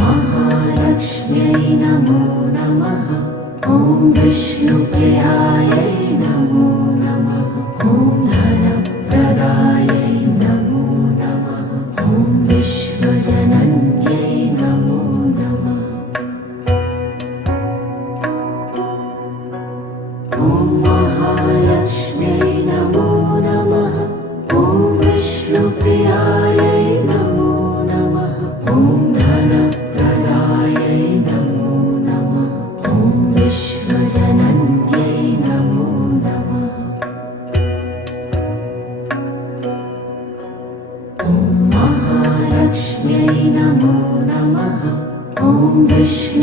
महालक्ष्म्यै नमो नमः। ॐ विष्णुप्रियायै नमो नमः। ॐ धनप्रदायै नमो नमः। ॐ विश्वजनन्यै नमो नमः। ॐ महालक्ष्म्यै नमो नमः। ॐ विष्णुप्रियायै नमो नमः। ॐ धनप्रदायै नमो नमः। ॐ विश्वजनन्यै नमो नमः। ॐ महालक्ष्म्यै नमो नमः। ॐ विष्णु